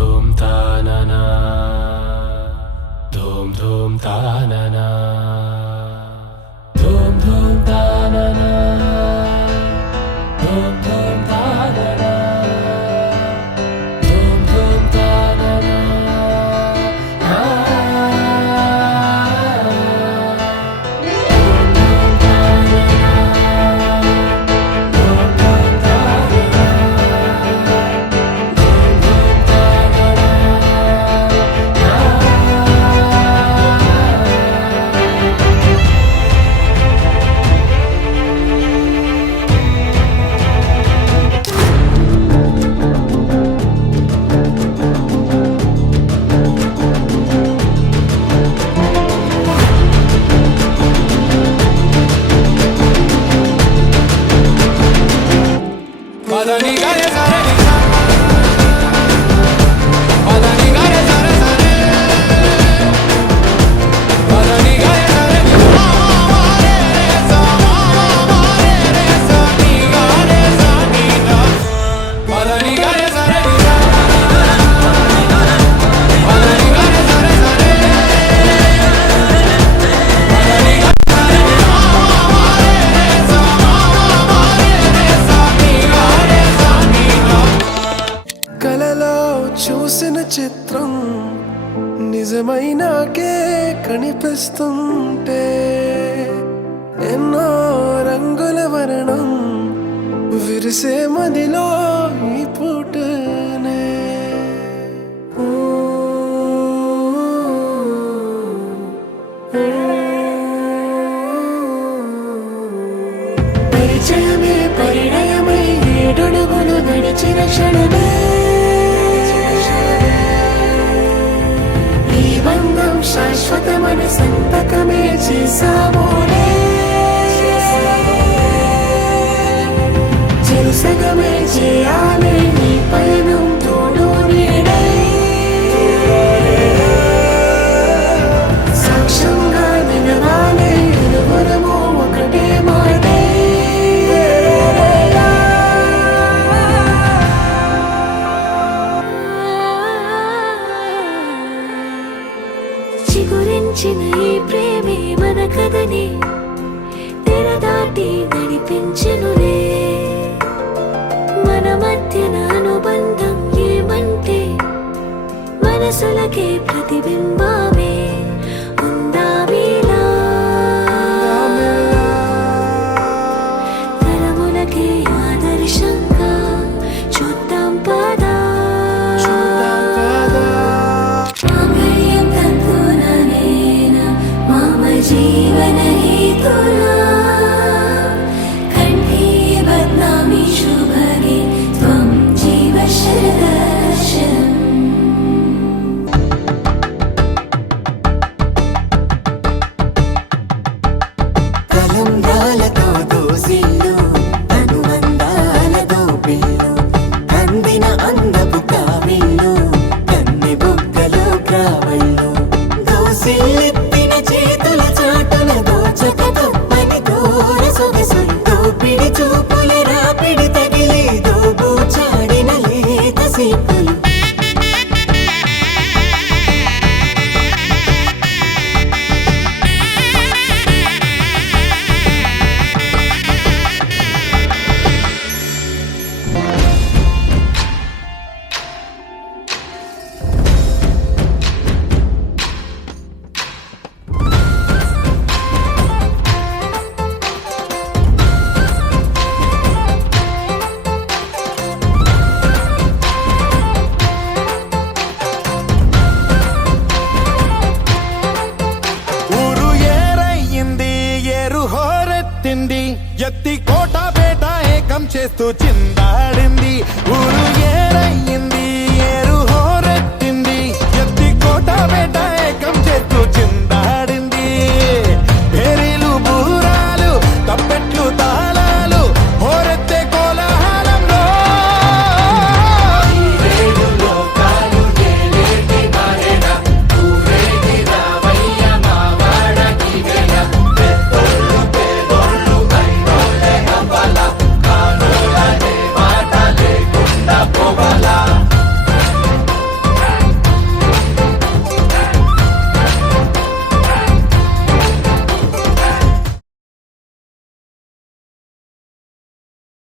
धूम तानना धूम धूम तानना धूम धूम तानना धूम धूम तानना धूम धूम तानना చూసిన చిత్రం నిజమైనాకే కనిపిస్తుంటే ఎన్నో రంగుల వర్ణం విరిసే మదిలో ఈ పూటనే పరిచయమే పరిణయమై ఏడడుగులు నడిచిన క్షణమే శాశ్వతమని సంతకమే చేసామోనే చెరుసగమే చేయాలి నీ పయనం తోడు నీడై సాక్ష్యంగా నిలవాలి ఇరువురము ఒకటే మాటే చిగురించిన ఈ ప్రేమే మన కథని తెరదాటి నడిపించెనులే మన మధ్యన అనుబంధం ఏమంటే మనసులకే ప్రతిబింబమే ఉందామీలా తరములకే ఆదర్శంగా చూద్దాం పదా जीवन हेतुना कंठे बदनामी शुभगे त्वं जीव शरदर्शनम् కలంబ్రాలతో దోసిల్లు అనుబంధాలతో పిల్లు అందిన అందపు కావిల్లు కన్నె బుగ్గలో గ్రావళ్ళు దోసిల్లు చూపులు రాపిడి తగిలి దోబూచాడిన లేత సీపులు ఎత్తి కోట బేట ఏకం చేస్తూ చిన్న